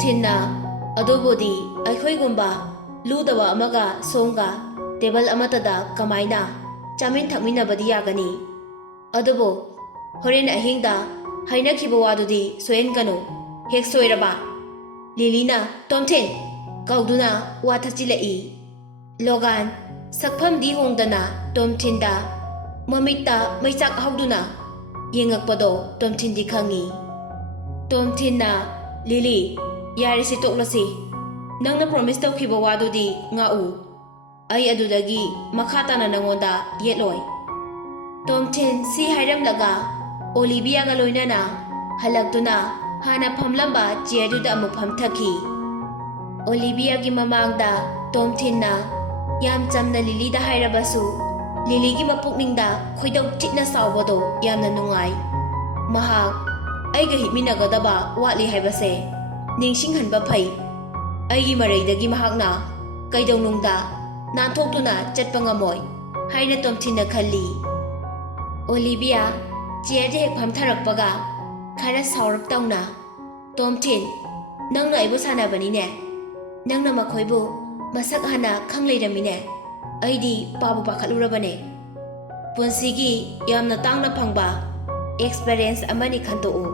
ꯊꯤꯟꯅ ꯑꯗꯨꯕꯨꯗꯤ ꯑꯩꯈꯣꯏꯒꯨꯝꯕ ꯂꯨꯗꯕ ꯑꯃꯒ ꯁꯣꯝꯒ ꯇꯦꯕꯜ ꯑꯃꯠꯇꯗ ꯀꯃꯥꯏꯅ ꯆꯥꯃꯤꯟ ꯊꯛꯃꯤꯟꯅꯕꯗꯤ ꯌꯥꯒꯅꯤ? ꯑꯗꯨꯕꯨ ꯍꯣꯔꯦꯟ ꯑꯍꯤꯡꯗ ꯍꯥꯏꯅꯈꯤꯕ ꯋꯥꯗꯨꯗꯤ ꯁꯣꯏꯍꯟꯒꯅꯨ, ꯍꯦꯛ ꯁꯣꯏꯔꯕ ꯂꯤꯂꯤꯅ ꯇꯣꯝꯊꯤꯟ ꯀꯧꯗꯨꯅ ꯋꯥ ꯊꯛꯆꯤꯜꯂꯛꯏ꯫ ꯂꯣꯒꯥꯟ ꯁꯛꯐꯝꯗꯤ ꯍꯣꯡꯗꯅ ꯇꯣꯝꯊꯤꯟꯗ ꯃꯃꯤꯠꯇ ꯃꯩꯆꯥꯛ ꯍꯧꯗꯨꯅ ꯌꯦꯡꯉꯛꯄꯗꯣ ꯇꯣꯝꯊꯤꯟꯗꯤ ꯈꯪꯉꯤ꯫ ꯇꯣꯝꯊꯤꯟꯅ ꯂꯤꯂꯤ ꯌꯥꯔꯦꯁꯤ ꯇꯣꯛꯂꯁꯤ, ꯅꯪꯅ ꯄ꯭ꯔꯣꯃꯤꯁ ꯇꯧꯈꯤꯕ ꯋꯥꯗꯨꯗꯤ ꯉꯥꯛꯎ, ꯑꯩ ꯑꯗꯨꯗꯒꯤ ꯃꯈꯥ ꯇꯥꯅ ꯅꯪꯉꯣꯟꯗ ꯌꯦꯠꯂꯣꯏ꯫ ꯇꯣꯝꯊꯤꯟ ꯁꯤ ꯍꯥꯏꯔꯝꯂꯒ ꯑꯣꯂꯤꯚꯤꯌꯥꯒ ꯂꯣꯏꯅꯅ ꯍꯜꯂꯛꯇꯨꯅ ꯍꯥꯟꯅ ꯐꯝꯂꯝꯕ ꯆꯤꯌꯔꯗꯨꯗ ꯑꯃꯨꯛ ꯐꯝꯊꯈꯤ꯫ ꯑꯣꯂꯤꯚꯤꯌꯥꯒꯤ ꯃꯃꯥꯡꯗ ꯇꯣꯝꯊꯤꯟꯅ ꯌꯥꯝ ꯆꯝꯅ ꯂꯤꯂꯤꯗ ꯍꯥꯏꯔꯕꯁꯨ ꯂꯤꯂꯤꯒꯤ ꯃꯄꯨꯛꯅꯤꯡꯗ ꯈꯣꯏꯗꯧ ꯊꯤꯠꯅ ꯁꯥꯎꯕꯗꯣ ꯌꯥꯝꯅ ꯅꯨꯡꯉꯥꯏ꯫ ꯃꯍꯥꯛ ꯑꯩꯒ ꯍꯤꯞꯃꯤꯟꯅꯒꯗꯕ ꯋꯥꯠꯂꯤ ꯍꯥꯏꯕꯁꯦ ꯅꯤꯡꯁꯤꯡꯍꯟꯕ ꯐꯩ꯫ ꯑꯩꯒꯤ ꯃꯔꯩꯗꯒꯤ ꯃꯍꯥꯛꯅ ꯀꯩꯗꯧꯅꯨꯡꯗ ꯅꯥꯟꯊꯣꯛꯇꯨꯅ ꯆꯠꯄ ꯉꯝꯃꯣꯏ ꯍꯥꯏꯅ ꯇꯣꯝꯊꯤꯟꯅ ꯈꯜꯂꯤ꯫ ꯑꯣꯂꯤꯚꯤꯌꯥ ꯆꯤꯌꯔꯗ ꯍꯦꯛ ꯐꯝꯊꯔꯛꯄꯒ ꯈꯔ ꯁꯥꯎꯔꯞ ꯇꯧꯅ ꯇꯣꯝꯊꯤꯟ ꯅꯪꯅ ꯑꯩꯕꯨ ꯁꯥꯟꯅꯕꯅꯤꯅꯦ, ꯅꯪꯅ ꯃꯈꯣꯏꯕꯨ ꯃꯁꯛ ꯍꯥꯟꯅ ꯈꯪ ꯂꯩꯔꯝꯃꯤꯅꯦ, ꯑꯩꯗꯤ ꯄꯥꯕꯨ ꯄꯥꯈꯠꯂꯨꯔꯕꯅꯦ꯫ ꯄꯨꯟꯁꯤꯒꯤ ꯌꯥꯝꯅ ꯇꯥꯡꯅ ꯐꯪꯕ ꯑꯦꯛꯁꯄꯤꯔꯤꯌꯦꯟꯁ ꯑꯃꯅꯤ ꯈꯟꯇꯣꯛꯎ꯫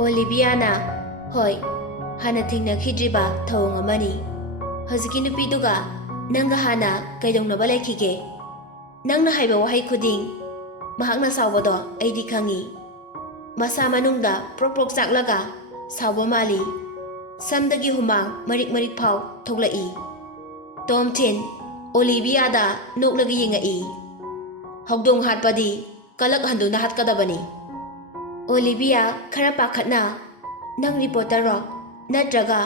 ꯑꯣꯂꯤꯚꯤꯌꯥꯅ ꯍꯣꯏ, ꯍꯥꯟꯅ ꯊꯦꯡꯅꯈꯤꯗ꯭ꯔꯤꯕ ꯊꯧꯑꯣꯡ ꯑꯃꯅꯤ꯫ ꯍꯧꯖꯤꯛꯀꯤ ꯅꯨꯄꯤꯗꯨꯒ ꯅꯪꯒ ꯍꯥꯟꯅ ꯀꯩꯗꯧꯅꯕ ꯂꯩꯈꯤꯒꯦ? ꯅꯪꯅ ꯍꯥꯏꯕ ꯋꯥꯍꯩ ꯈꯨꯗꯤꯡ ꯃꯍꯥꯛꯅ ꯁꯥꯎꯕꯗꯣ ꯑꯩꯗꯤ ꯈꯪꯉꯤ꯫ ꯃꯁꯥ ꯃꯅꯨꯡꯗ ꯄ꯭ꯔꯣꯛ ꯄ꯭ꯔꯣꯛ ꯆꯥꯛꯂꯒ ꯁꯥꯎꯕ ꯃꯥꯜꯂꯤ꯫ ꯁꯝꯗꯒꯤ ꯍꯨꯃꯥꯡ ꯃꯔꯤꯛ ꯃꯔꯤꯛ ꯐꯥꯎ ꯊꯣꯛꯂꯛꯏ꯫ ꯇꯣꯝꯊꯤꯟ ꯑꯣꯂꯤꯚꯤꯌꯥꯗ ꯅꯣꯛꯂꯒ ꯌꯦꯡꯉꯛꯏ꯫ ꯍꯧꯗꯣꯡ ꯍꯥꯠꯄꯗꯤ ꯀꯂꯛꯍꯟꯗꯨꯅ ꯍꯥꯠꯀꯗꯕꯅꯤ꯫ ꯑꯣꯂꯤꯚꯤꯌꯥ ꯈꯔ ꯄꯥꯈꯠꯅ ꯅꯪ ꯔꯤꯄꯣꯔꯇꯔꯔꯣ ꯅꯠꯇ꯭ꯔꯒ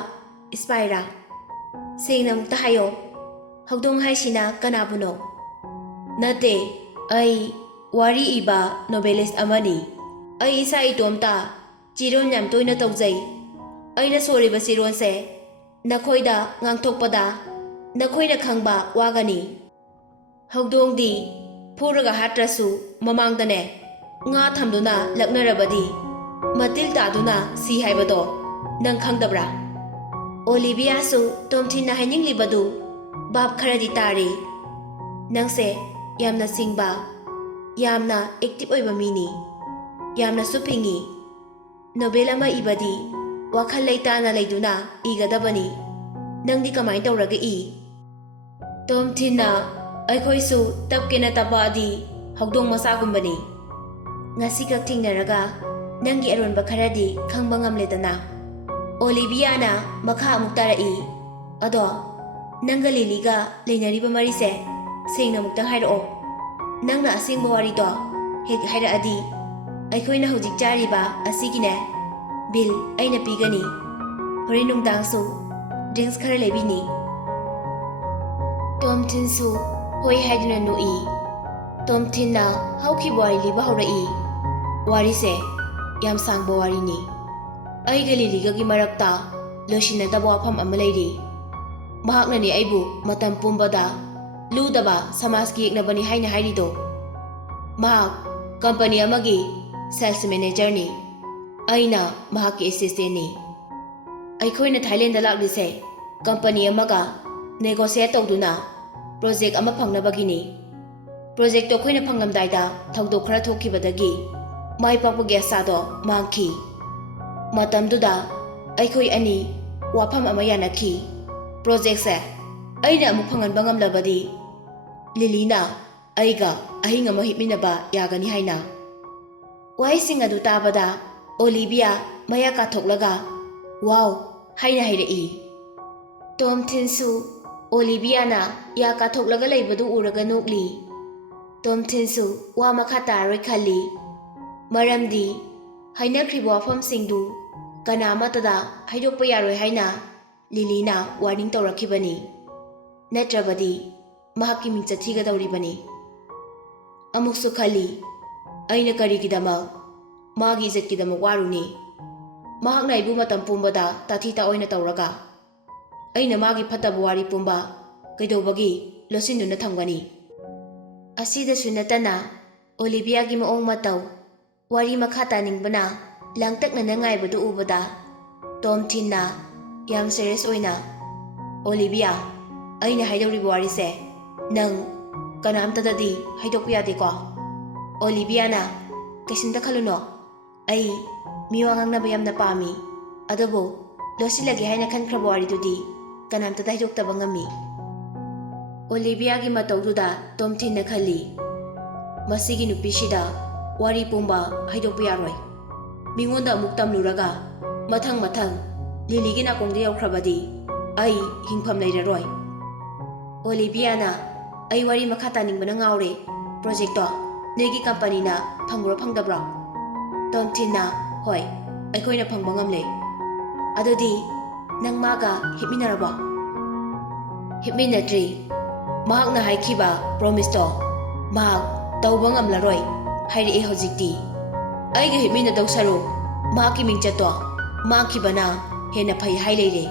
ꯁ꯭ꯄꯥꯏꯔꯥ? ꯁꯦꯡꯅ ꯑꯃꯨꯛꯇ ꯍꯥꯏꯌꯣ, ꯍꯧꯗꯣꯡ ꯍꯥꯏꯁꯤꯅ ꯀꯅꯥꯕꯨꯅꯣ? ꯅꯠꯇꯦ, ꯑꯩ ꯋꯥꯔꯤ ꯏꯕ ꯅꯣꯚꯦꯂꯤꯁꯠ ꯑꯃꯅꯤ꯫ ꯑꯩ ꯏꯁꯥ ꯏꯇꯣꯝꯇ ꯆꯤꯔꯣꯟ ꯌꯥꯝ ꯇꯣꯏꯅ ꯇꯧꯖꯩ꯫ ꯑꯩꯅ ꯁꯣꯔꯤꯕ ꯆꯤꯔꯣꯟꯁꯦ ꯅꯈꯣꯏꯗ ꯉꯥꯡꯊꯣꯛꯄꯗ ꯅꯈꯣꯏꯅ ꯈꯪꯕ ꯋꯥꯒꯅꯤ꯫ ꯍꯧꯗꯣꯡꯗꯤ ꯐꯨꯔꯒ ꯍꯥꯠꯇ꯭ꯔꯁꯨ ꯃꯃꯥꯡꯗꯅꯦ ꯉꯥ ꯊꯝꯗꯨꯅ ꯂꯛꯅꯔꯕꯗꯤ ꯃꯇꯤꯜ ꯇꯥꯗꯨꯅ ꯁꯤ ꯍꯥꯏꯕꯗꯣ ꯅꯪ ꯈꯪꯗꯕ꯭ꯔꯥ? ꯑꯣꯂꯤꯚꯤꯌꯥꯁꯨ ꯇꯣꯝꯊꯤꯟꯅ ꯍꯥꯏꯅꯤꯡꯂꯤꯕꯗꯨ ꯚꯥꯞ ꯈꯔꯗꯤ ꯇꯥꯔꯦ꯫ ꯅꯪꯁꯦ ꯌꯥꯝꯅ ꯁꯤꯡꯕ, ꯌꯥꯝꯅ ꯑꯦꯛꯇꯤꯚ ꯑꯣꯏꯕ ꯃꯤꯅꯤ, ꯌꯥꯝꯅꯁꯨ ꯐꯤꯡꯉꯤ꯫ ꯅꯣꯚꯦꯜ ꯑꯃ ꯏꯕꯗꯤ ꯋꯥꯈꯜ ꯂꯩꯇꯥꯅ ꯂꯩꯗꯨꯅ ꯏꯒꯗꯕꯅꯤ꯫ ꯅꯪꯗꯤ ꯀꯃꯥꯏꯅ ꯇꯧꯔꯒ ꯏ? ꯇꯣꯝꯊꯤꯟꯅ ꯑꯩꯈꯣꯏꯁꯨ ꯇꯞꯀꯦꯅ ꯇꯞꯄꯛꯑꯗꯤ ꯍꯧꯗꯣꯡ ꯃꯆꯥꯒꯨꯝꯕꯅꯤ꯫ ꯉꯁꯤꯈꯛ ꯊꯦꯡꯅꯔꯒ ꯅꯪꯒꯤ ꯑꯔꯣꯟꯕ ꯈꯔꯗꯤ ꯈꯪꯕ ꯉꯝꯂꯦꯗꯅ꯫ ꯑꯣꯂꯤꯚꯤꯌꯥꯅ ꯃꯈꯥ ꯑꯃꯨꯛ ꯇꯥꯔꯛꯏ꯫ ꯑꯗꯣ ꯅꯪꯒ ꯂꯤꯂꯤꯒ ꯂꯩꯅꯔꯤꯕ ꯃꯔꯤꯁꯦ ꯁꯦꯡꯅ ꯑꯃꯨꯛꯇꯪ ꯍꯥꯏꯔꯛꯑꯣ꯫ ꯅꯪꯅ ꯑꯁꯦꯡꯕ ꯋꯥꯔꯤꯗꯣ ꯍꯦꯛ ꯍꯥꯏꯔꯛꯑꯗꯤ ꯑꯩꯈꯣꯏꯅ ꯍꯧꯖꯤꯛ ꯆꯥꯔꯤꯕ ꯑꯁꯤꯒꯤꯅꯦ ꯕꯤꯜ ꯑꯩꯅ ꯄꯤꯒꯅꯤ꯫ ꯍꯣꯔꯦꯟ ꯅꯨꯡꯗꯥꯡꯁꯨ ꯗ꯭ꯔꯤꯡꯛꯁ ꯈꯔ ꯂꯩꯕꯤꯅꯤ꯫ ꯇꯣꯝꯊꯤꯟꯁꯨ ꯍꯣꯏ ꯍꯥꯏꯗꯨꯅ ꯅꯣꯛꯏ꯫ ꯇꯣꯝꯊꯤꯟꯅ ꯍꯧꯈꯤꯕ ꯋꯥꯔꯤ ꯂꯤꯕ ꯍꯧꯔꯛꯏ꯫ ꯋꯥꯔꯤꯁꯦ ꯌꯥꯝ ꯁꯥꯡꯕ ꯋꯥꯔꯤꯅꯤ꯫ ꯑꯩꯒ ꯂꯤꯂꯤꯒꯒꯤ ꯃꯔꯛꯇ ꯂꯣꯏꯁꯤꯟꯅꯗꯕ ꯋꯥꯐꯝ ꯑꯃ ꯂꯩꯔꯤ꯫ ꯃꯍꯥꯛꯅꯅꯦ ꯑꯩꯕꯨ ꯃꯇꯝ ꯄꯨꯝꯕꯗ ꯂꯨꯗꯕ ꯁꯃꯥꯖꯀꯤ ꯌꯦꯛꯅꯕꯅꯤ ꯍꯥꯏꯅ ꯍꯥꯏꯔꯤꯗꯣ꯫ ꯃꯍꯥꯛ ꯀꯝꯄꯅꯤ ꯑꯃꯒꯤ ꯁꯦꯜꯁ ꯃꯦꯅꯦꯖꯔꯅꯤ, ꯑꯩꯅ ꯃꯍꯥꯛꯀꯤ ꯑꯦꯁꯤꯁꯇꯦꯟꯅꯤ꯫ ꯑꯩꯈꯣꯏꯅ ꯊꯥꯏꯂꯦꯟꯗ ꯂꯥꯛꯂꯤꯁꯦ ꯀꯝꯄꯅꯤ ꯑꯃꯒ ꯅꯦꯒꯣꯁꯤꯌꯦꯠ ꯇꯧꯗꯨꯅ ꯄ꯭ꯔꯣꯖꯦꯛ ꯑꯃ ꯐꯪꯅꯕꯒꯤꯅꯤ꯫ ꯄ꯭ꯔꯣꯖꯦꯛꯇꯣ ꯑꯩꯈꯣꯏꯅ ꯐꯪꯂꯝꯗꯥꯏꯗ ꯊꯧꯗꯣꯛ ꯈꯔ ꯊꯣꯛꯈꯤꯕꯗꯒꯤ ꯃꯥꯏ ꯄꯥꯛꯄꯒꯤ ꯑꯁꯥꯗꯣ ꯃꯥꯡꯈꯤ꯫ ꯃꯇꯝꯗꯨꯗ ꯑꯩꯈꯣꯏ ꯑꯅꯤ ꯋꯥꯐꯝ ꯑꯃ ꯌꯥꯅꯈꯤ꯫ ꯄ꯭ꯔꯣꯖꯦꯛꯁꯦ ꯑꯩꯅ ꯑꯃꯨꯛ ꯐꯪꯍꯟꯕ ꯉꯝꯂꯕꯗꯤ ꯂꯤꯂꯤꯅ ꯑꯩꯒ ꯑꯍꯤꯡ ꯑꯃ ꯍꯤꯞꯃꯤꯟꯅꯕ ꯌꯥꯒꯅꯤ ꯍꯥꯏꯅ꯫ ꯋꯥꯍꯩꯁꯤꯡ ꯑꯗꯨ ꯇꯥꯕꯗ ꯑꯣꯂꯤꯚꯤꯌꯥ ꯃꯌꯥ ꯀꯥꯊꯣꯛꯂꯒ ꯋꯥꯎ ꯍꯥꯏꯅ ꯍꯥꯏꯔꯛꯏ꯫ ꯇꯣꯝꯊꯤꯟꯁꯨ ꯑꯣꯂꯤꯚꯤꯌꯥꯅ ꯌꯥ ꯀꯥꯊꯣꯛꯂꯒ ꯂꯩꯕꯗꯨ ꯎꯔꯒ ꯅꯣꯛꯂꯤ꯫ ꯇꯣꯝꯊꯤꯟꯁꯨ ꯋꯥ ꯃꯈꯥ ꯇꯥꯔꯔꯣꯏ ꯈꯜꯂꯤ꯫ ꯃꯔꯝꯗꯤ ꯍꯥꯏꯅꯈ꯭ꯔꯤꯕ ꯋꯥꯐꯝꯁꯤꯡꯗꯨ ꯀꯅꯥ ꯑꯃꯠꯇꯗ ꯍꯥꯏꯗꯣꯛꯄ ꯌꯥꯔꯣꯏ ꯍꯥꯏꯅ ꯂꯤꯂꯤꯅ ꯋꯥꯔꯅꯤꯡ ꯇꯧꯔꯛꯈꯤꯕꯅꯤ꯫ ꯅꯠꯇ꯭ꯔꯕꯗꯤ ꯃꯍꯥꯛꯀꯤ ꯃꯤꯡꯆꯠ ꯊꯤꯒꯗꯧꯔꯤꯕꯅꯤ꯫ ꯑꯃꯨꯛꯁꯨ ꯈꯜꯂꯤ, ꯑꯩꯅ ꯀꯔꯤꯒꯤꯗꯃꯛ ꯃꯥꯒꯤ ꯏꯖꯠꯀꯤꯗꯃꯛ ꯋꯥꯔꯨꯅꯤ? ꯃꯍꯥꯛꯅ ꯑꯩꯕꯨ ꯃꯇꯝ ꯄꯨꯝꯕꯗ ꯇꯥꯊꯤ ꯇꯥꯑꯣꯏꯅ ꯇꯧꯔꯒ ꯑꯩꯅ ꯃꯥꯒꯤ ꯐꯠꯇꯕ ꯋꯥꯔꯤ ꯄꯨꯝꯕ ꯀꯩꯗꯧꯕꯒꯤ ꯂꯣꯠꯁꯤꯟꯗꯨꯅ ꯊꯝꯒꯅꯤ? ꯑꯁꯤꯗꯁꯨ ꯅꯠꯇꯅ ꯑꯣꯂꯤꯚꯤꯌꯥꯒꯤ ꯃꯑꯣꯡ ꯃꯇꯧ, ꯋꯥꯔꯤ ꯃꯈꯥ ꯇꯥꯅꯤꯡꯕꯅ ꯂꯥꯡꯇꯛꯅꯅ ꯉꯥꯏꯕꯗꯨ ꯎꯕꯗ ꯇꯣꯝꯊꯤꯟꯅ ꯌꯥꯝ ꯁꯦꯔꯤꯌꯁ ꯑꯣꯏꯅ ꯑꯣꯂꯤꯕꯤꯌꯥ ꯑꯩꯅ ꯍꯥꯏꯗꯧꯔꯤꯕ ꯋꯥꯔꯤꯁꯦ ꯅꯪ ꯀꯅꯥꯝꯇꯗꯗꯤ ꯍꯥꯏꯗꯣꯛꯄ ꯌꯥꯗꯦꯀꯣ ꯑꯣꯂꯤꯕꯤꯌꯥꯅ ꯀꯩꯁꯨꯝꯇ ꯈꯜꯂꯨꯅꯣ ꯑꯩ ꯃꯤꯋꯥ ꯉꯥꯡꯅꯕ ꯌꯥꯝꯅ ꯄꯥꯝꯃꯤ ꯑꯗꯨꯕꯨ ꯂꯣꯠꯁꯤꯜꯂꯒꯦ ꯍꯥꯏꯅ ꯈꯟꯈ꯭ꯔꯕ ꯋꯥꯔꯤꯗꯨꯗꯤ ꯀꯅꯥꯝꯇꯗ ꯍꯥꯏꯗꯣꯛꯇꯕ ꯉꯝꯃꯤ ꯑꯣꯂꯤꯕꯤꯌꯥꯒꯤ ꯃꯇꯧꯗꯨꯗ ꯇꯣꯝꯊꯤꯟꯅ ꯈꯜꯂꯤ ꯃꯁꯤꯒꯤ ꯅꯨꯄꯤꯁꯤꯗ ꯋꯥꯔꯤ ꯄꯨꯝꯕ ꯍꯥꯏꯗꯣꯛꯄ ꯌꯥꯔꯣꯏ ꯃꯤꯉꯣꯟꯗ ꯑꯃꯨꯛ ꯇꯝꯂꯨꯔꯒ ꯃꯊꯪ ꯂꯤꯂꯤꯒꯤ ꯅꯥꯀꯣꯡꯗ ꯌꯧꯈ꯭ꯔꯕꯗꯤ ꯑꯩ ꯍꯤꯡꯐꯝ ꯂꯩꯔꯔꯣꯏ ꯑꯣꯂꯤꯕꯤꯌꯥꯅ ꯑꯩ ꯋꯥꯔꯤ ꯃꯈꯥ ꯇꯥꯅꯤꯡꯕꯅ ꯉꯥꯎꯔꯦ ꯄ꯭ꯔꯣꯖꯦꯛꯇꯣ ꯅꯣꯏꯒꯤ ꯀꯝꯄꯅꯤꯅ ꯐꯪꯕ꯭ꯔꯣ ꯐꯪꯗꯕ꯭ꯔꯣ ꯇꯣꯝꯊꯤꯟꯅ ꯍꯣꯏ ꯑꯩꯈꯣꯏꯅ ꯐꯪꯕ ꯉꯝꯂꯦ ꯑꯗꯨꯗꯤ ꯅꯪ ꯃꯥꯒ ꯍꯤꯞꯃꯤꯟꯅꯔꯕꯣ ꯍꯤꯞꯃꯤꯟꯅꯗ꯭ꯔꯤ ꯃꯍꯥꯛꯅ ꯍꯥꯏꯈꯤꯕ ꯄ꯭ꯔꯣꯃꯤꯁꯇꯣ ꯃꯍꯥꯛ ꯇꯧꯕ ꯉꯝꯂꯔꯣꯏ ꯍꯥꯏꯔꯛꯑꯦ ꯍꯧꯖꯤꯛꯇꯤ ꯑꯩꯒ ꯍꯤꯞꯃꯤꯟꯅꯗꯧ ꯁꯔꯨꯛ ꯃꯍꯥꯛꯀꯤ ꯃꯤꯡꯆꯠꯇꯣ ꯃꯥꯡꯈꯤꯕꯅ ꯍꯦꯟꯅ ꯐꯩ ꯍꯥꯏ ꯂꯩꯔꯦ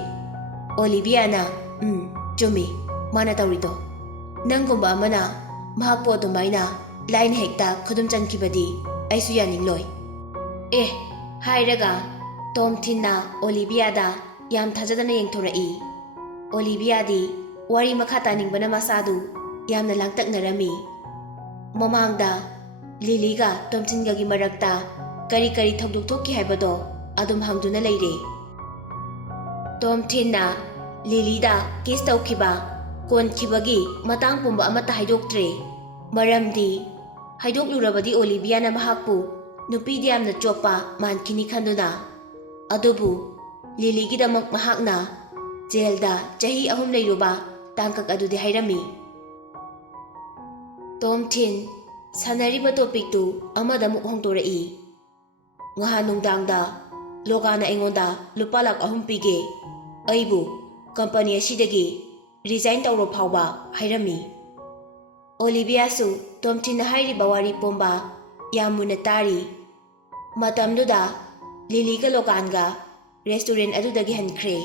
ꯑꯣꯂꯤꯕꯤꯌꯥꯅ ꯆꯨꯝꯃꯤ ꯃꯥꯅ ꯇꯧꯔꯤꯗꯣ ꯅꯪꯒꯨꯝꯕ ꯑꯃꯅ ꯃꯍꯥꯛꯄꯨ ꯑꯗꯨꯃꯥꯏꯅ ꯂꯥꯏꯅ ꯍꯦꯛꯇ ꯈꯨꯗꯨꯝ ꯆꯟꯈꯤꯕꯗꯤ ꯑꯩꯁꯨ ꯌꯥꯅꯤꯡꯂꯣꯏ ꯍꯥꯏꯔꯒ ꯇꯣꯝꯊꯤꯟꯅ ꯑꯣꯂꯤꯕꯤꯌꯥꯗ ꯌꯥꯝ ꯊꯥꯖꯗꯅ ꯌꯦꯡꯊꯣꯔꯛꯏ ꯑꯣꯂꯤꯕꯤꯌꯥꯗꯤ ꯋꯥꯔꯤ ꯃꯈꯥ ꯇꯥꯅꯤꯡꯕꯅ ꯃꯁꯥꯗꯨ ꯌꯥꯝꯅ ꯂꯥꯡꯇꯛꯅꯔꯝꯃꯤ ꯃꯃꯥꯡꯗ ꯂꯤꯂꯤꯒ ꯇꯣꯝꯊꯤꯟꯒꯒꯤ ꯃꯔꯛꯇ ꯀꯔꯤ ꯊꯧꯗꯣꯛ ꯊꯣꯛꯈꯤ ꯍꯥꯏꯕꯗꯣ ꯑꯗꯨꯝ ꯍꯪꯗꯨꯅ ꯂꯩꯔꯦ ꯇꯣꯝꯊꯤꯟꯅ ꯂꯤꯂꯤꯗ ꯀꯤꯁ ꯇꯧꯈꯤꯕ ꯀꯣꯟꯈꯤꯕꯒꯤ ꯃꯇꯥꯡ ꯄꯨꯝꯕ ꯑꯃꯠꯇ ꯍꯥꯏꯗꯣꯛꯇ꯭ꯔꯦ ꯃꯔꯝꯗꯤ ꯍꯥꯏꯗꯣꯛꯂꯨꯔꯕꯗꯤ ꯑꯣꯂꯤꯕꯤꯌꯥꯅ ꯃꯍꯥꯛꯄꯨ ꯅꯨꯄꯤꯗꯤ ꯌꯥꯝꯅ ꯆꯣꯞꯄ ꯃꯥꯟꯈꯤꯅꯤ ꯈꯟꯗꯨꯅ ꯑꯗꯨꯕꯨ ꯂꯤꯂꯤꯒꯤꯗꯃꯛ ꯃꯍꯥꯛꯅ ꯖꯦꯜꯗ ꯆꯍꯤ 3 ꯂꯩꯔꯨꯕ ꯇꯥꯡꯀꯛ ꯑꯗꯨꯗꯤ ꯍꯥꯏꯔꯝꯃꯤ ꯇꯣꯝꯊꯤꯟ ꯁꯥꯟꯅꯔꯤꯕ ꯇꯣꯄꯤꯛꯇꯨ ꯑꯃꯗ ꯑꯃꯨꯛ ꯍꯣꯡꯗꯣꯔꯛꯏ ꯉꯍꯥꯟ ꯅꯨꯡꯗꯥꯡꯗ ꯂꯣꯒꯥꯅ ꯑꯩꯉꯣꯟꯗ ꯂꯨꯄꯥ ꯂꯥꯈ 3 ꯄꯤꯒꯦ ꯑꯩꯕꯨ ꯀꯝꯄꯅꯤ ꯑꯁꯤꯗꯒꯤ ꯔꯤꯖꯥꯏꯟ ꯇꯧꯔꯣ ꯐꯥꯎꯕ ꯍꯥꯏꯔꯝꯃꯤ ꯑꯣꯂꯤꯕꯤꯌꯥꯁꯨ ꯇꯣꯝꯊꯤꯟꯅ ꯍꯥꯏꯔꯤꯕ ꯋꯥꯔꯤ ꯄꯨꯝꯕ ꯌꯥꯝ ꯃꯨꯟꯅ ꯇꯥꯔꯤ ꯃꯇꯝꯗꯨꯗ ꯂꯤꯂꯤꯒ ꯂꯣꯒꯥꯟꯒ ꯔꯦꯁꯇꯨꯔꯦꯟ ꯑꯗꯨꯗꯒꯤ ꯍꯟꯈ꯭ꯔꯦ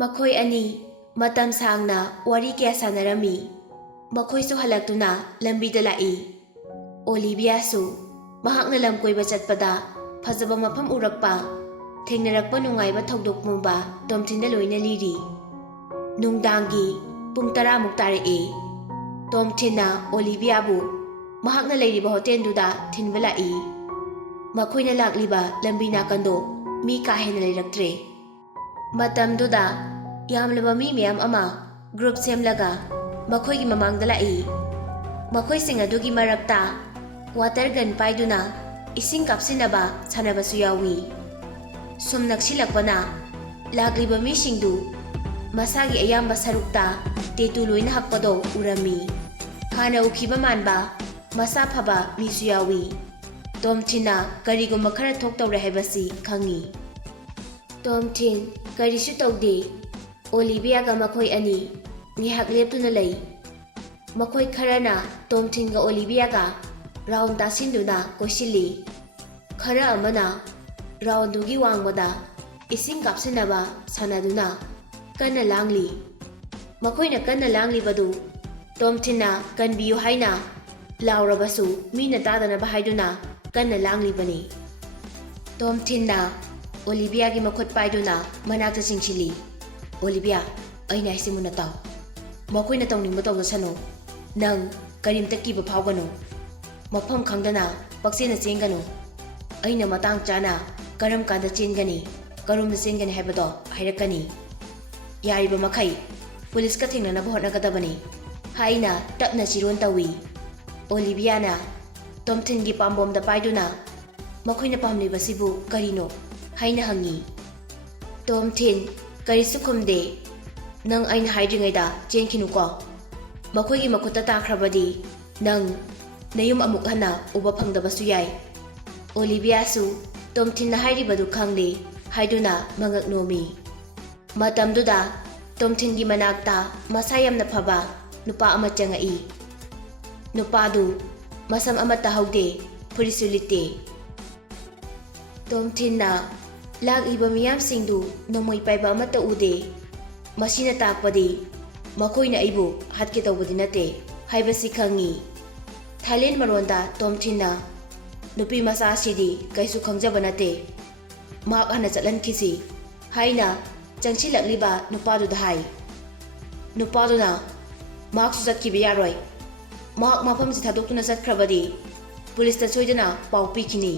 ꯃꯈꯣꯏ ꯑꯅꯤ ꯃꯇꯝ ꯁꯥꯡꯅ ꯋꯥꯔꯤ ꯀꯌꯥ ꯁꯥꯟꯅꯔꯝꯃꯤ ꯃꯈꯣꯏꯁꯨ ꯍꯜꯂꯛꯇꯨꯅ ꯂꯝꯕꯤꯗ ꯂꯥꯛꯏ ꯑꯣꯂꯤꯕꯤꯌꯥꯁꯨ ꯃꯍꯥꯛꯅ ꯂꯝ ꯀꯣꯏꯕ ꯆꯠꯄꯗ ꯐꯖꯕ ꯃꯐꯝ ꯎꯔꯛꯄ ꯊꯦꯡꯅꯔꯛꯄ ꯅꯨꯡꯉꯥꯏꯕ ꯊꯧꯗꯣꯛ ꯄꯨꯝꯕ ꯇꯣꯝꯊꯤꯟꯗ ꯂꯣꯏꯅ ꯂꯤꯔꯤ ꯅꯨꯡꯗꯥꯡꯒꯤ ꯄꯨꯡ 10 ꯇꯥꯔꯛꯏ ꯇꯣꯝꯊꯤꯟꯅ ꯑꯣꯂꯤꯕꯤꯌꯥꯕꯨ ꯃꯍꯥꯛꯅ ꯂꯩꯔꯤꯕ ꯍꯣꯇꯦꯜꯗꯨꯗ ꯊꯤꯟꯕ ꯂꯥꯛꯏ ꯃꯈꯣꯏꯅ ꯂꯥꯛꯂꯤꯕ ꯂꯝꯕꯤ ꯅꯥꯀꯟꯗꯣ ꯃꯤ ꯀꯥ ꯍꯦꯟꯅ ꯂꯩꯔꯛꯇ꯭ꯔꯦ ꯃꯇꯝꯗꯨꯗ ꯌꯥꯝꯂꯕ ꯃꯤ ꯃꯌꯥꯝ ꯑꯃ ꯒ꯭ꯔꯨꯞ ꯁꯦꯝꯂꯒ ꯃꯈꯣꯏꯒꯤ ꯃꯃꯥꯡꯗ ꯂꯥꯛꯏ ꯃꯈꯣꯏꯁꯤꯡ ꯑꯗꯨꯒꯤ ꯃꯔꯛꯇ ꯋꯥꯇꯔ ꯒꯟ ꯄꯥꯏꯗꯨꯅ ꯏꯁꯤꯡ ꯀꯥꯞꯁꯤꯟꯅꯕ ꯁꯥꯟꯅꯕꯁꯨ ꯌꯥꯎꯏ ꯁꯨꯝ ꯅꯛꯁꯤꯜꯂꯛꯄꯅ ꯂꯥꯛꯂꯤꯕ ꯃꯤꯁꯤꯡꯗꯨ ꯃꯁꯥꯒꯤ ꯑꯌꯥꯝꯕ ꯁꯔꯨꯛꯇ ꯇꯦꯇꯨ ꯂꯣꯏꯅ ꯍꯛꯄꯗꯣ ꯎꯔꯝꯃꯤ ꯍꯥꯟꯅ ꯎꯈꯤꯕ ꯃꯥꯟꯕ ꯃꯁꯥ ꯐꯕ ꯃꯤꯁꯨ ꯌꯥꯎꯏ ꯇꯣꯝꯊꯤꯟꯅ ꯀꯔꯤꯒꯨꯝꯕ ꯈꯔ ꯊꯣꯛꯇꯧꯔꯦ ꯍꯥꯏꯕꯁꯤ ꯈꯪꯉꯤ ꯇꯣꯝꯊꯤꯟ ꯀꯔꯤꯁꯨ ꯇꯧꯗꯦ ꯑꯣꯂꯤꯕꯤꯌꯥꯒ ꯃꯈꯣꯏ ꯑꯅꯤ ꯉꯥꯏꯍꯥꯛ ꯂꯦꯞꯇꯨꯅ ꯂꯩ ꯃꯈꯣꯏ ꯈꯔꯅ ꯇꯣꯝꯊꯤꯟꯒ ꯑꯣꯂꯤꯕꯤꯌꯥꯒ ꯔꯥꯎꯟ ꯇꯥꯁꯤꯟꯗꯨꯅ ꯀꯣꯏꯁꯤꯜꯂꯤ ꯈꯔ ꯑꯃꯅ ꯔꯥꯎꯟꯗꯨꯒꯤ ꯋꯥꯡꯃꯗ ꯏꯁꯤꯡ ꯀꯥꯞꯁꯤꯟꯅꯕ ꯁꯥꯟꯅꯗꯨꯅ ꯀꯟꯅ ꯂꯥꯡꯂꯤ ꯃꯈꯣꯏꯅ ꯀꯟꯅ ꯂꯥꯡꯂꯤꯕꯗꯨ ꯇꯣꯝꯊꯤꯟꯅ ꯀꯟꯕꯤꯌꯨ ꯍꯥꯏꯅ ꯂꯥꯎꯔꯕꯁꯨ ꯃꯤꯅ ꯇꯥꯗꯅꯕ ꯍꯥꯏꯗꯨꯅ ꯀꯟꯅ ꯂꯥꯡꯂꯤꯕꯅꯤ ꯇꯣꯝꯊꯤꯟꯅ ꯑꯣꯂꯤꯕꯤꯌꯥꯒꯤ ꯃꯈꯨꯠ パイꯗꯨꯅ ꯃꯅꯥꯛꯇ ꯆꯤꯡꯁꯤꯜꯂꯤ ꯑꯣꯂꯤꯕꯤꯌꯥ ꯑꯩꯅ ꯍꯥꯏꯁꯤ ꯃꯨꯟꯅ ꯇꯥꯎ ꯃꯈꯣꯏꯅ ꯇꯧꯅꯤꯡꯕ ꯇꯧꯖꯁꯅꯨ ꯅꯪ ꯀꯔꯤꯝꯇ ꯀꯤꯕ ꯐꯥꯎꯒꯅꯨ ꯃꯐꯝ ꯈꯪꯗꯅ ꯄꯛꯆꯦꯟꯅ ꯆꯦꯟꯒꯅꯨ ꯑꯩꯅ ꯃꯇꯥꯡ ꯆꯥꯅ ꯀꯔꯝ ꯀꯥꯟꯗ ꯆꯦꯟꯒꯅꯤ ꯀꯔꯣꯝꯗ ꯆꯦꯟꯒꯅꯤ ꯍꯥꯏꯕꯗꯣ ꯍꯥꯏꯔꯛꯀꯅꯤ ꯌꯥꯔꯤꯕ ꯃꯈꯩ ꯄꯨꯂꯤꯁꯀ ꯊꯦꯡꯅꯅꯕ ꯍꯣꯠꯅꯒꯗꯕꯅꯤ ꯍꯥꯏꯅ ꯇꯞꯅ ꯆꯤꯔꯣꯟ ꯇꯧꯏ ꯑꯣꯂꯤꯕꯤꯌꯥꯅ ꯇꯣꯝꯊꯤꯟꯒꯤ ꯄꯥꯝꯕꯣꯝꯗ ꯄꯥꯏꯗꯨꯅ ꯃꯈꯣꯏꯅ ꯄꯥꯝꯂꯤꯕꯁꯤꯕꯨ ꯀꯔꯤꯅꯣ ꯍꯥꯏꯅ ꯍꯪꯉꯤ ꯇꯣꯝꯊꯤꯟ ꯀꯔꯤꯁꯨ ꯈꯨꯝꯗꯦ ꯅꯪ ꯑꯩꯅ ꯍꯥꯏꯗ꯭ꯔꯤꯉꯩꯗ ꯆꯦꯟꯈꯤꯅꯨꯀꯣ ꯃꯈꯣꯏꯒꯤ ꯃꯈꯨꯠꯇ ꯇꯥꯈ꯭ꯔꯕꯗꯤ ꯅꯪ ꯅꯌꯨꯝ ꯑꯃꯨꯛ ꯍꯟꯅ ꯎꯕ ꯐꯪꯗꯕꯁꯨ ꯌꯥꯏ ꯑꯣꯂꯤꯕꯤꯌꯥꯁꯨ ꯇꯣꯝꯊꯤꯟꯅ ꯍꯥꯏꯔꯤꯕꯗꯨ ꯈꯪꯂꯦ ꯍꯥꯏꯗꯨꯅ ꯃꯉꯛ ꯅꯣꯝꯃꯤ ꯃꯇꯝꯗꯨꯗ ꯇꯣꯝꯊꯤꯟꯒꯤ ꯃꯅꯥꯛꯇ ꯃꯁꯥ ꯌꯥꯝꯅ ꯐꯕ नुपा अमा चंगई नुपादु मसम अमत्ता हौदे फुरिसु लिते तोमथिन्ना लागिबा मियाम सिंदु नोमोई पाइबा अमत्ता उदे मसिना ताकपदि मखोइना अइबु हातके तौबदि नते हाइबसि खंगी थाइलैंड मरोंदा तोमथिन्ना नुपी मसा सिदि कैसु खंजबा नते माक हना चलन खिसि हाइना ꯆꯪꯁꯤꯜꯂꯛꯂꯤꯕ ꯅꯨꯄꯥꯗꯨꯗ ꯍꯥꯏ꯫ ꯅꯨꯄꯥꯗꯨꯅ ꯃꯍꯥꯛꯁꯨ ꯆꯠꯈꯤꯕ ꯌꯥꯔꯣꯏ, ꯃꯍꯥꯛ ꯃꯐꯝꯁꯤ ꯊꯥꯗꯣꯛꯇꯨꯅ ꯆꯠꯈ꯭ꯔꯕꯗꯤ ꯄꯨꯂꯤꯁꯇ ꯁꯣꯏꯗꯅ ꯄꯥꯎ ꯄꯤꯈꯤꯅꯤ꯫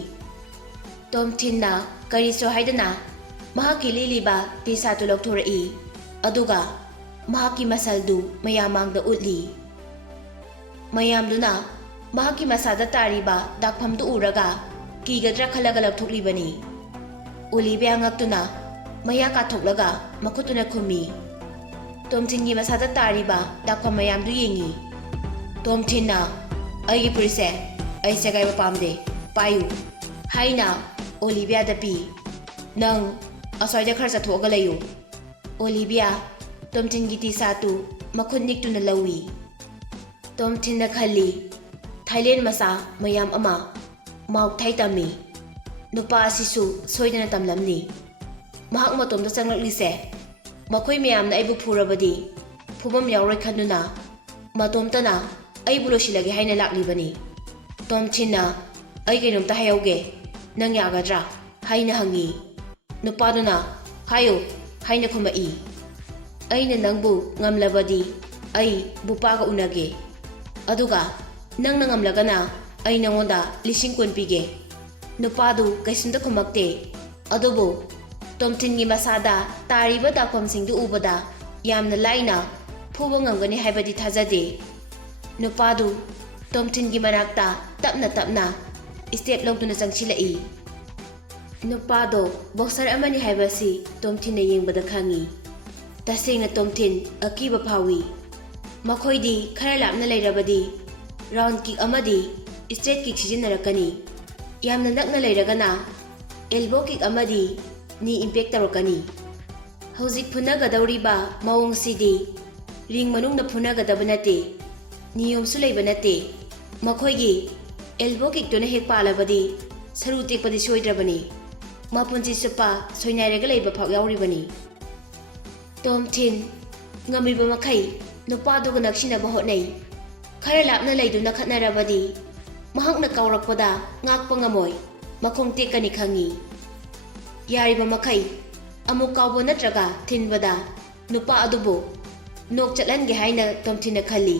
ꯇꯣꯝ ꯊꯤꯟꯅ ꯀꯔꯤꯁꯨ ꯍꯥꯏꯗꯅ ꯃꯍꯥꯛꯀꯤ ꯂꯤꯠꯂꯤꯕ ꯇꯤ ꯁꯥꯔꯠꯇꯨ ꯂꯧꯊꯣꯔꯛꯏ, ꯑꯗꯨꯒ ꯃꯍꯥꯛꯀꯤ ꯃꯁꯜꯗꯨ ꯃꯌꯥꯝ ꯃꯥꯡꯗ ꯎꯠꯂꯤ꯫ ꯃꯌꯥꯝꯗꯨꯅ ꯃꯍꯥꯛꯀꯤ ꯃꯁꯥꯗ ꯇꯥꯔꯤꯕ ꯗꯥꯛꯐꯝꯗꯨ ꯎꯔꯒ ꯀꯤꯒꯗ꯭ꯔꯥ ꯈꯜꯂꯒ ꯂꯧꯊꯣꯛꯂꯤꯕꯅꯤ꯫ ꯑꯣꯂꯤꯚꯤꯌꯥ ꯉꯛꯇꯨꯅ ꯃꯌꯥ ꯀꯥꯊꯣꯛꯂꯒ ꯃꯈꯨꯠꯇꯨꯅ ꯈꯨꯝꯃꯤ꯫ ꯇꯣꯝ ꯊꯤꯟꯒꯤ ꯃꯁꯥꯗ ꯇꯥꯔꯤꯕ ꯗꯥꯛꯐꯝ ꯃꯌꯥꯝꯗꯨ ꯌꯦꯡꯉꯤ꯫ ꯇꯣꯝ ꯊꯤꯟꯅ "ꯑꯩꯒꯤ ꯐꯨꯔꯤꯠꯁꯦ ꯑꯩ ꯁꯦꯒꯥꯏꯕ ꯄꯥꯝꯗꯦ, ꯄꯥꯏꯌꯨ" ꯍꯥꯏꯅ ꯑꯣꯂꯤꯚꯤꯌꯥꯗ ꯄꯤ꯫ "ꯅꯪ ꯑꯁ꯭ꯋꯥꯏꯗ ꯈꯔ ꯆꯠꯊꯣꯛꯑꯒ ꯂꯩꯌꯨ." ꯑꯣꯂꯤꯚꯤꯌꯥ ꯇꯣꯝ ꯊꯤꯟꯒꯤ ꯇꯤ ꯁꯥꯔꯠꯇꯨ ꯃꯈꯨꯠ ꯅꯤꯛꯇꯨꯅ ꯂꯧꯏ꯫ ꯇꯣꯝ ꯊꯤꯟꯅ ꯈꯜꯂꯤ, ꯊꯥꯏꯂꯦꯟ ꯃꯆꯥ ꯃꯌꯥꯝ ꯑꯃ ꯃꯥꯎꯊꯥꯏ ꯇꯝꯃꯤ, ꯅꯨꯄꯥ ꯑꯁꯤꯁꯨ ꯁꯣꯏꯗꯅ ꯇꯝꯂꯝꯅꯤ꯫ ꯃꯍꯥꯛ ꯃꯇꯣꯝꯇ ꯆꯪꯂꯛꯂꯤꯁꯦ ꯃꯈꯣꯏ ꯃꯌꯥꯝꯅ ꯑꯩꯕꯨ ꯐꯨꯔꯕꯗꯤ ꯐꯨꯐꯝ ꯌꯥꯎꯔꯣꯏ ꯈꯟꯗꯨꯅ ꯃꯇꯣꯝꯇꯅ ꯑꯩꯕꯨ ꯂꯣꯏꯁꯤꯜꯂꯒꯦ ꯍꯥꯏꯅ ꯂꯥꯛꯂꯤꯕꯅꯤ꯫ ꯇꯣꯝ ꯊꯤꯟꯅ "ꯑꯩ ꯀꯩꯅꯣꯝꯇ ꯍꯥꯏꯍꯧꯒꯦ, ꯅꯪ ꯌꯥꯒꯗ꯭ꯔꯥ?" ꯍꯥꯏꯅ ꯍꯪꯉꯤ꯫ ꯅꯨꯄꯥꯗꯨꯅ "ꯍꯥꯏꯌꯨ" ꯍꯥꯏꯅ ꯈꯨꯝꯃꯛꯏ꯫ "ꯑꯩꯅ ꯅꯪꯕꯨ ꯉꯝꯂꯕꯗꯤ ꯑꯩ ꯕꯨꯄꯥꯒ ꯎꯅꯒꯦ, ꯑꯗꯨꯒ ꯅꯪꯅ ꯉꯝꯂꯒꯅ ꯑꯩ ꯅꯪꯉꯣꯟꯗ 10,000 ꯄꯤꯒꯦ." ꯅꯨꯄꯥꯗꯨ ꯀꯩꯁꯨꯝꯇ ꯈꯨꯝꯃꯛꯇꯦ, ꯑꯗꯨꯕꯨ ꯇꯣꯝ ꯊꯤꯟꯒꯤ ꯃꯁꯥꯗ ꯇꯥꯔꯤꯕ ꯗꯥꯛꯐꯝꯁꯤꯡꯗꯨ ꯎꯕꯗ ꯌꯥꯝꯅ ꯂꯥꯏꯅ ꯐꯨꯕ ꯉꯝꯒꯅꯤ ꯍꯥꯏꯕꯗꯤ ꯊꯥꯖꯗꯦ꯫ ꯅꯨꯄꯥꯗꯨ ꯇꯣꯝ ꯊꯤꯟꯒꯤ ꯃꯅꯥꯛꯇ ꯇꯞꯅ ꯇꯞꯅ ꯁ꯭ꯇꯦꯞ ꯂꯧꯗꯨꯅ ꯆꯪꯁꯤꯜꯂꯛꯏ꯫ ꯅꯨꯄꯥꯗꯣ ꯕꯣꯛꯁꯔ ꯑꯃꯅꯤ ꯍꯥꯏꯕꯁꯤ ꯇꯣꯝ ꯊꯤꯟꯅ ꯌꯦꯡꯕꯗ ꯈꯪꯉꯤ꯫ ꯇꯁꯦꯡꯅ ꯇꯣꯝ ꯊꯤꯟ ꯑꯀꯤꯕ ꯐꯥꯎꯏ꯫ ꯃꯈꯣꯏꯗꯤ ꯈꯔ ꯂꯥꯞꯅ ꯂꯩꯔꯕꯗꯤ ꯔꯥꯎꯟ ꯀꯤꯛ ꯑꯃꯗꯤ ꯁ꯭ꯇ꯭ꯔꯦꯠ ꯀꯤꯛ ꯁꯤꯖꯤꯟꯅꯔꯛꯀꯅꯤ, ꯌꯥꯝꯅ ꯅꯛꯅ ꯂꯩꯔꯒꯅ ꯑꯦꯜꯕꯣ ꯀꯤꯛ ꯑꯃꯗꯤ ꯅꯤ ꯏꯝꯄꯦꯛ ꯇꯧꯔꯛꯀꯅꯤ꯫ ꯍꯧꯖꯤꯛ ꯐꯨꯅꯒꯗꯧꯔꯤꯕ ꯃꯑꯣꯡꯁꯤꯗꯤ ꯔꯤꯡ ꯃꯅꯨꯡꯗ ꯐꯨꯅꯒꯗꯕ ꯅꯠꯇꯦ, ꯅꯤꯌꯣꯝꯁꯨ ꯂꯩꯕ ꯅꯠꯇꯦ꯫ ꯃꯈꯣꯏꯒꯤ ꯑꯦꯜꯕꯣ ꯀꯤꯛꯇꯨꯅ ꯍꯦꯛ ꯄꯥꯜꯂꯕꯗꯤ ꯁꯔꯨ ꯇꯦꯛꯄꯗꯤ ꯁꯣꯏꯗ꯭ꯔꯕꯅꯤ, ꯃꯄꯨꯟꯁꯤ ꯆꯨꯞꯄ ꯁꯣꯏꯅꯥꯏꯔꯒ ꯂꯩꯕ ꯐꯥꯎ ꯌꯥꯎꯔꯤꯕꯅꯤ꯫ ꯇꯣꯝ ꯊꯤꯟ ꯉꯝꯃꯤꯕ ꯃꯈꯩ ꯅꯨꯄꯥꯗꯨꯒ ꯅꯛꯁꯤꯟꯅꯕ ꯍꯣꯠꯅꯩ꯫ ꯈꯔ ꯂꯥꯞꯅ ꯂꯩꯗꯨꯅ ꯈꯠꯅꯔꯕꯗꯤ ꯃꯍꯥꯛꯅ ꯀꯥꯎꯔꯛꯄꯗ ꯉꯥꯛꯄ ꯉꯝꯃꯣꯏ, ꯃꯈꯣꯡ ꯇꯦꯛꯀꯅꯤ ꯈꯪꯉꯤ꯫ ꯌꯥꯔꯤꯕ ꯃꯈꯩ ꯑꯃꯨꯛ ꯀꯥꯎꯕ ꯅꯠꯇ꯭ꯔꯒ ꯊꯤꯟꯕꯗ ꯅꯨꯄꯥ ꯑꯗꯨꯕꯨ ꯅꯣꯛ ꯆꯠꯍꯟꯒꯦ ꯍꯥꯏꯅ ꯇꯣꯝ ꯊꯤꯟꯅ ꯈꯜꯂꯤ꯫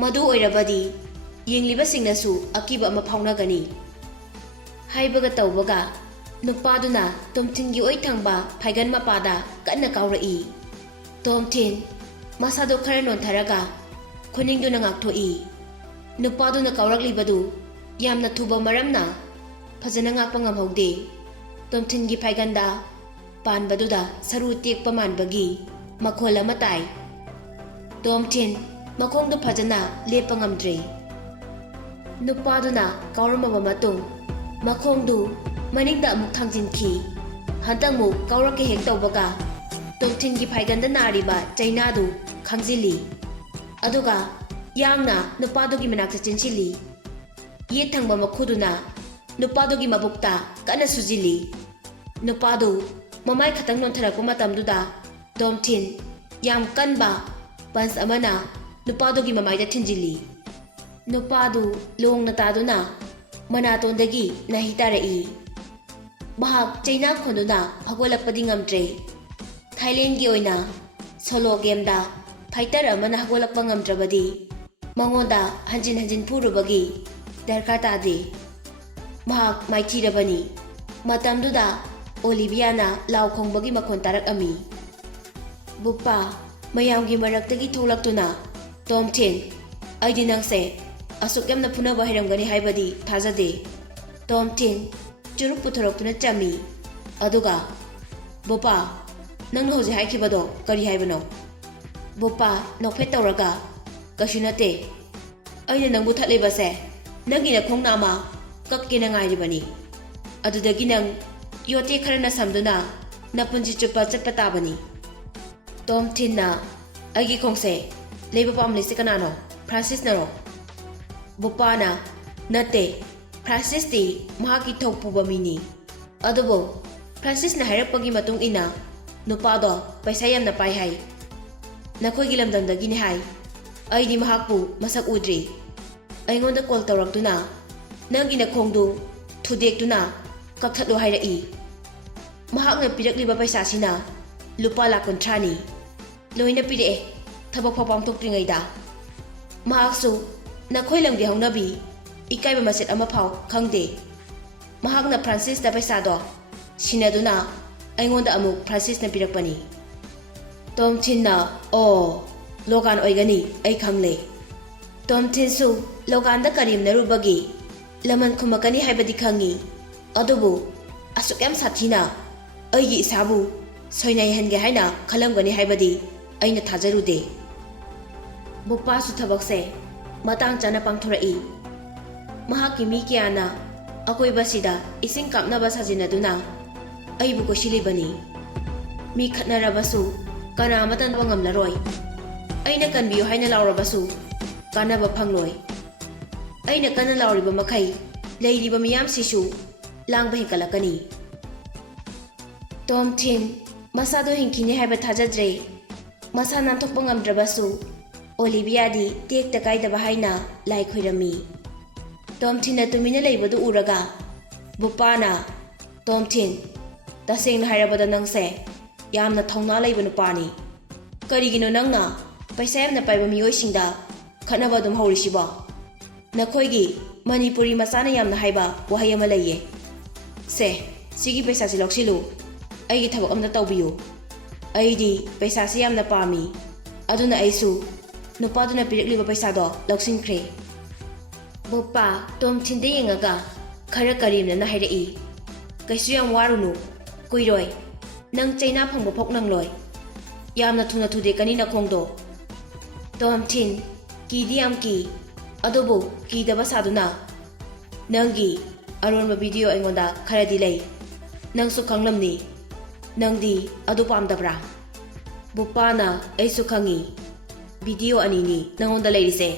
ꯃꯗꯨ ꯑꯣꯏꯔꯕꯗꯤ ꯌꯦꯡꯂꯤꯕꯁꯤꯡꯅꯁꯨ ꯑꯀꯤꯕ ꯑꯃ ꯐꯥꯎꯅꯒꯅꯤ꯫ ꯍꯥꯏꯕꯒ ꯇꯧꯕꯒ ꯅꯨꯄꯥꯗꯨꯅ ꯇꯣꯝ ꯊꯤꯟꯒꯤ ꯑꯣꯏ ꯊꯪꯕ ꯐꯥꯏꯒꯟ ꯃꯄꯥꯗ ꯀꯟꯅ ꯀꯥꯎꯔꯛꯏ꯫ ꯇꯣꯝ ꯊꯤꯟ ꯃꯁꯥꯗꯨ ꯈꯔ ꯅꯣꯟꯊꯔꯒ ꯈꯨꯅꯤꯡꯗꯨꯅ ꯉꯥꯛꯊꯣꯛꯏ꯫ ꯅꯨꯄꯥꯗꯨꯅ ꯀꯥꯎꯔꯛꯂꯤꯕꯗꯨ ꯌꯥꯝꯅ ꯊꯨꯕ ꯃꯔꯝꯅ ꯐꯖꯅ ꯉꯥꯛꯄ ꯉꯝꯍꯧꯗꯦ꯫ ꯇꯣꯝ ꯊꯤꯟꯒꯤ ꯐꯥꯏꯒꯟꯗ ꯄꯥꯟꯕꯗꯨꯗ ꯁꯔꯨ ꯇꯦꯛꯄ ꯃꯥꯟꯕꯒꯤ ꯃꯈꯣꯜ ꯑꯃ ꯇꯥꯏ꯫ ꯇꯣꯝ ꯊꯤꯟ ꯃꯈꯣꯡꯗꯨ ꯐꯖꯅ ꯂꯦꯞꯄ ꯉꯝꯗ꯭ꯔꯦ꯫ ꯅꯨꯄꯥꯗꯨꯅ ꯀꯥꯎꯔꯝꯃꯕ ꯃꯇꯨꯡ ꯃꯈꯣꯡꯗꯨ ꯃꯅꯤꯡꯗ ꯑꯃꯨꯛ ꯊꯥꯡꯖꯤꯟꯈꯤ꯫ ꯍꯟꯗꯛꯃꯨꯛ ꯀꯥꯎꯔꯛꯀꯦ ꯍꯦꯛ ꯇꯧꯕꯒ ꯇꯣꯝ ꯊꯤꯟꯒꯤ ꯐꯥꯏꯒꯟꯗ ꯅꯥꯔꯤꯕ ꯆꯩꯅꯥꯗꯨ ꯈꯪꯖꯤꯜꯂꯤ, ꯑꯗꯨꯒ ꯌꯥꯡꯅ ꯅꯨꯄꯥꯗꯨꯒꯤ ꯃꯅꯥꯛꯇ ꯆꯦꯟꯁꯤꯜꯂꯤ꯫ ꯌꯦꯠ ꯊꯪꯕ ꯃꯈꯨꯗꯨꯅ ꯅꯨꯄꯥꯗꯨꯒꯤ ꯃꯕꯨꯛꯇ ꯀꯟꯅ ꯁꯨꯖꯤꯜꯂꯤ꯫ ꯅꯨꯄꯥꯗꯨ ꯃꯃꯥꯏ ꯈꯛꯇꯪ ꯅꯣꯟꯊꯔꯛꯄ ꯃꯇꯝꯗꯨꯗ ꯇꯣꯝ ꯊꯤꯟ ꯌꯥꯝ ꯀꯟꯕ ꯄꯟꯆ ꯑꯃꯅ ꯅꯨꯄꯥꯗꯨꯒꯤ ꯃꯃꯥꯏꯗ ꯊꯤꯟꯖꯤꯜꯂꯤ꯫ ꯅꯨꯄꯥꯗꯨ ꯂꯣꯡꯅ ꯇꯥꯗꯨꯅ ꯃꯅꯥꯇꯣꯟꯗꯒꯤ ꯅꯥꯍꯤ ꯇꯥꯔꯛꯏ꯫ ꯃꯍꯥꯛ ꯆꯩꯅꯥ ꯈꯣꯟꯗꯨꯅ ꯍꯧꯒꯠꯂꯛꯄꯗꯤ ꯉꯝꯗ꯭ꯔꯦ꯫ ꯊꯥꯏꯂꯦꯟꯒꯤ ꯑꯣꯏꯅ ꯁꯣꯂꯣ ꯒꯦꯝꯗ ꯐꯥꯏꯇꯔ ꯑꯃꯅ ꯍꯧꯒꯠꯂꯛꯄ ꯉꯝꯗ꯭ꯔꯕꯗꯤ ꯃꯉꯣꯟꯗ ꯍꯟꯖꯤꯟ ꯍꯟꯖꯤꯟ ꯐꯨꯔꯨꯕꯒꯤ ꯗꯔꯀꯥꯔ ꯇꯥꯗꯦ꯫ ꯃꯍꯥꯛ ꯃꯥꯏꯊꯤꯔꯕꯅꯤ꯫ ꯃꯇꯝꯗꯨꯗ ꯑꯣꯂꯤꯚꯤꯌꯥꯅ ꯂꯥꯎ ꯈꯣꯡꯕꯒꯤ ꯃꯈꯣꯟ ꯇꯥꯔꯛꯑꯝꯃꯤ꯫ ꯕꯨꯄꯥ ꯃꯌꯥꯝꯒꯤ ꯃꯔꯛꯇꯒꯤ ꯊꯣꯛꯂꯛꯇꯨꯅ "ꯇꯣꯝ ꯊꯤꯟ, ꯑꯩꯗꯤ ꯅꯪꯁꯦ ꯑꯁꯨꯛ ꯌꯥꯝꯅ ꯐꯨꯅꯕ ꯍꯩꯔꯝꯒꯅꯤ ꯍꯥꯏꯕꯗꯤ ꯊꯥꯖꯗꯦ." ꯇꯣꯝ ꯊꯤꯟ ꯆꯨꯔꯨꯞ puthoroktuna ꯆꯝꯃꯤ, ꯑꯗꯨꯒ "ꯕꯨꯄꯥ, ꯅꯪꯅ ꯍꯧꯖꯤꯛ ꯍꯥꯏꯈꯤꯕꯗꯣ ꯀꯔꯤ ꯍꯥꯏꯕꯅꯣ?" ꯕꯨꯄꯥ ꯅꯣꯛꯐꯦꯠ ꯇꯧꯔꯒ "ꯀꯩꯁꯨ ꯅꯠꯇꯦ, ꯑꯩꯅ ꯅꯪꯕꯨ ꯊꯠꯂꯤꯕꯁꯦ ꯅꯪꯒꯤ ꯅꯈꯣꯡ ꯅꯥꯝꯃ ꯀꯛꯀꯦꯅ ꯉꯥꯏꯔꯤꯕꯅꯤ꯫ ꯑꯗꯨꯗꯒꯤ ꯅꯪ ꯌꯣꯠꯇꯦ ꯈꯔꯅ ꯁꯝꯗꯨꯅ ꯅꯄꯨꯟꯁꯤ ꯆꯨꯞꯄ ꯆꯠꯄ ꯇꯥꯕꯅꯤ." ꯇꯣꯝ ꯊꯤꯟꯅ "ꯑꯩꯒꯤ ꯈꯣꯡꯁꯦ ꯂꯩꯕ ꯄꯥꯝꯂꯤꯁꯤ ꯀꯅꯥꯅꯣ? ꯐ꯭ꯔꯥꯟꯁꯤꯁꯅꯔꯣ?" ꯕꯨꯄꯥꯅ "ꯅꯠꯇꯦ, ꯐ꯭ꯔꯥꯟꯁꯤꯁꯇꯤ ꯃꯍꯥꯛꯀꯤ ꯊꯧ ꯄꯨꯕ ꯃꯤꯅꯤ, ꯑꯗꯨꯕꯨ ꯐ꯭ꯔꯥꯟꯁꯤꯁꯅ ꯍꯥꯏꯔꯛꯄꯒꯤ ꯃꯇꯨꯡ ꯏꯟꯅ ꯅꯨꯄꯥꯗꯣ ꯄꯩꯁꯥ ꯌꯥꯝꯅ ꯄꯥꯏ ꯍꯥꯏ, ꯅꯈꯣꯏꯒꯤ ꯂꯝꯗꯝꯗꯒꯤꯅꯤ ꯍꯥꯏ꯫ ꯑꯩꯗꯤ ꯃꯍꯥꯛꯄꯨ ꯃꯁꯛ ꯎꯗ꯭ꯔꯤ꯫ ꯑꯩꯉꯣꯟꯗ ꯀꯣꯜ ꯇꯧꯔꯛꯇꯨꯅ ꯅꯪꯒꯤ ꯅꯈꯣꯡꯗꯨ ꯊꯨꯗꯦꯛꯇꯨꯅ ꯀꯛꯊꯠꯂꯨ ꯍꯥꯏꯔꯛꯏ꯫ ꯃꯍꯥꯛꯅ ꯄꯤꯔꯛꯂꯤꯕ ꯄꯩꯁꯥꯁꯤꯅ lupa lakh 30,000 loina pire thabak phapam tokringai da mahaksu nakhoi lamgi haunabi ikai ba maset ama phau khangde mahakna Francis da paisa do sinaduna aingonda amuk Francis na pirakpani Tom Thin na o logan oigani ai khangle Tom Thin su logan da karim narubagi laman khumakani haibadi khangi adubu asuk yam sathina aigi isabu soinai hange haina khalamgani haibadi aina thajarude buppa su thabak se matang chana pangthorai mahaki mi kyana akoi basida ising kapna ba sajinaduna aibu ko silibani mi khatnarabasu kana matan wangamlaroi aina kanbiyo haina lawrabasu kana ba phangloi aina kana lawriba makhai leiriba miyam sisu langba hekalakani Tom Thin masado hinkini haiba thajadre masa namthokpa ngamdrabasu Olivia di tek takai da bahaina lai khoirami Tom Thin na tumina leibadu uraga bupana Tom Thin taseng hairabada nangse yamna thongna leiba nupani karigino nangna paisa yamna paiba miyoi singda khanaba dum haurisiba nakhoigi Manipuri masana yamna haiba wahai ama leiye se sigi paisa si loksilu aigi thabak amna tawbiyu aidi paisa si yamna pami aduna aisu nupaduna pirakliba paisa do loksinkhre boppa Tom Thin de yengaga khara karimna na hairai kaisu yam warunu kuiroi nang chaina phangba phok nang loi yamna thuna thude kani na khongdo Tom Thin ki diam ki adobo ki daba saduna nangi aronba video aingonda kharadi lei nangsu khanglamni nangdi adu pamdabra bupana aisu khangi video anini nangonda leirise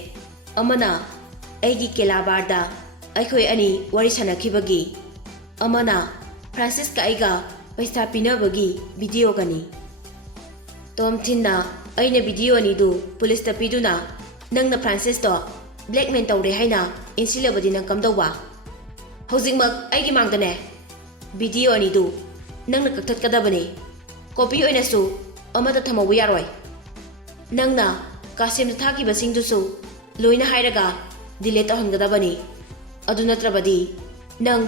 amana aigi kelabarda aikhoi ani wari sanakhibagi amana Francis ka aiga paisa pinabagi video kani Tom Thin na aina video ani du police ta piduna nangna Francis to blackmail tawre haina insilabadi nang kamdawwa hojikmak aigi mangdane video ani du nangna kaktat kadabane copy oina su amata thamawu yaroi nangna kasim thaki basing du su loina hairaga delete tawhangadabani adu natrabadi nang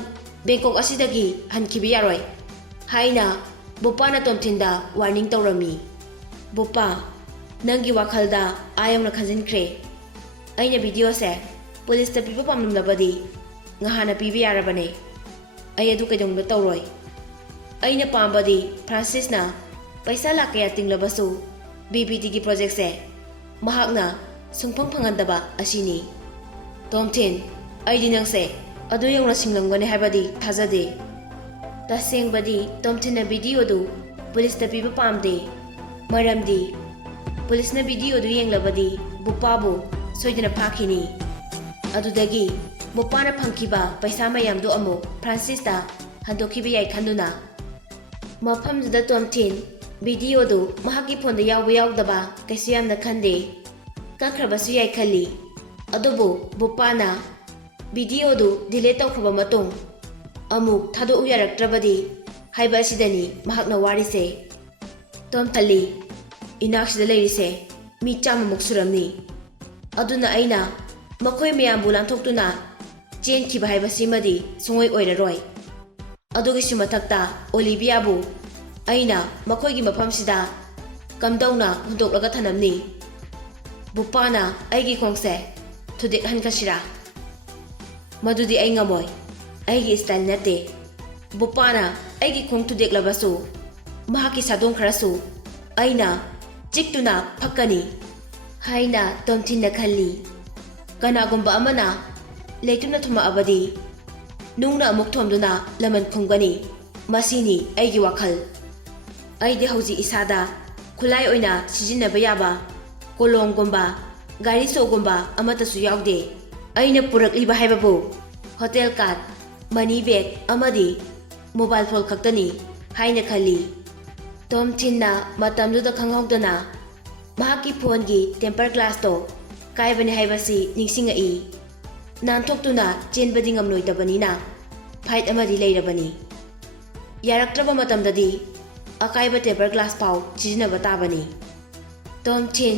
Bangkok asidagi hankibi yaroi haina bupana Tom Thin da warning tawrami bupa nangi wakhalda ayamna khanjinkhre aina video se police ta pipa pamnamlabadi ngahana pibi yarabane ai adu kaidongda tawroi aina pambadi Francis na paisa lakaya tinglabasu BBT gi project se mahakna sungphang phangandaba asini Tom Thin aidi nangse adu yongna singlamgani haibadi thajade tasengbadi Tom Thin na video du police ta piba pamde maramdi police na video du yenglabadi bupabu soidina phakini adudagi bupana phangkiba paisa mayam du amu Francis ta handokhibi yai khanduna mafamda Tom Thin video du mahaki phone da yawba yawdaba kaisu yamna khande kakhrabasu yai khali adubu bupana video du delete tawkhaba matung amuk thado uyaraktrabadi haiba sidani mahakna warise Tom Thali inaksida leirise mi chama muksuramni aduna aina makhoi mayambu lanthokutuna chen khiba haiba simadi songoi oiraroi adugi sumathakta Olivia bu aina makhoi gi mafamsida kamdawna hundoklaga thanamni bupana aigi khongse thudik hankasira madudi ai ngamoi aigi style nate bupana aigi khong thudek labasu mahaki sadong kharasu aina chiktuna phakani haina Tom Thin na khalli kanagumba amana leituna thuma abadi nungna amuk thomduna laman khungani masini aigi wakhal aidi hauji isada khulai oina sijinaba yaba kolongumba gari sogumba amata su yaude aina purakliba haibabu hotel card money bag amadi mobile phone khaktani haina khali Tom Thin na matamduda khanghaudana mahaki phone gi temper glass to kaibani haibasi ningsingai nanthokutuna chenbadi ngamnoidabani na fight amadi leirabani yaraktraba matamdadi ꯑꯀꯥꯏꯕ temper glass ꯐꯥꯎ ꯁꯤꯖꯤꯟꯅꯕ ꯇꯥꯕꯅꯤ꯫ ꯇꯣꯝ ꯊꯤꯟ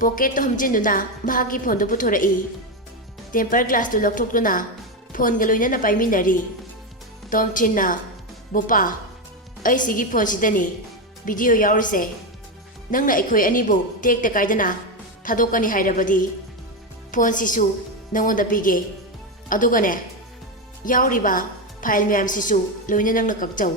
ꯄꯣꯀꯦꯠꯇ ꯍꯨꯝꯖꯤꯟꯗꯨꯅ ꯃꯍꯥꯛꯀꯤ ꯐꯣꯟꯗꯨ ꯄꯨꯊꯣꯔꯛꯏ꯫ Temper ꯒ꯭ꯂꯥꯁꯇꯨ ꯂꯧꯊꯣꯛꯇꯨꯅ ꯐꯣꯟꯒ ꯂꯣꯏꯅꯅ ꯄꯥꯏꯃꯤꯟꯅꯔꯤ꯫ ꯇꯣꯝ ꯊꯤꯟꯅ ꯕꯣꯄꯥ ꯑꯩ ꯁꯤꯒꯤ ꯐꯣꯟꯁꯤꯗꯅꯤ ꯚꯤꯗꯤꯑꯣ ꯌꯥꯎꯔꯤꯁꯦ꯫ ꯅꯪꯅ ꯑꯩꯈꯣꯏ ꯑꯅꯤꯕꯨ ꯇꯦꯛꯇ ꯀꯥꯏꯗꯅ ꯊꯥꯗꯣꯛꯀꯅꯤ ꯍꯥꯏꯔꯕꯗꯤ ꯐꯣꯟꯁꯤꯁꯨ ꯅꯪꯉꯣꯟꯗ ꯄꯤꯒꯦ꯫ ꯑꯗꯨꯒꯅꯦ ꯌꯥꯎꯔꯤꯕ ꯐꯥꯏꯜ ꯃꯌꯥꯝꯁꯤꯁꯨ ꯂꯣꯏꯅ ꯅꯪꯅ ꯀꯛꯆꯧ꯫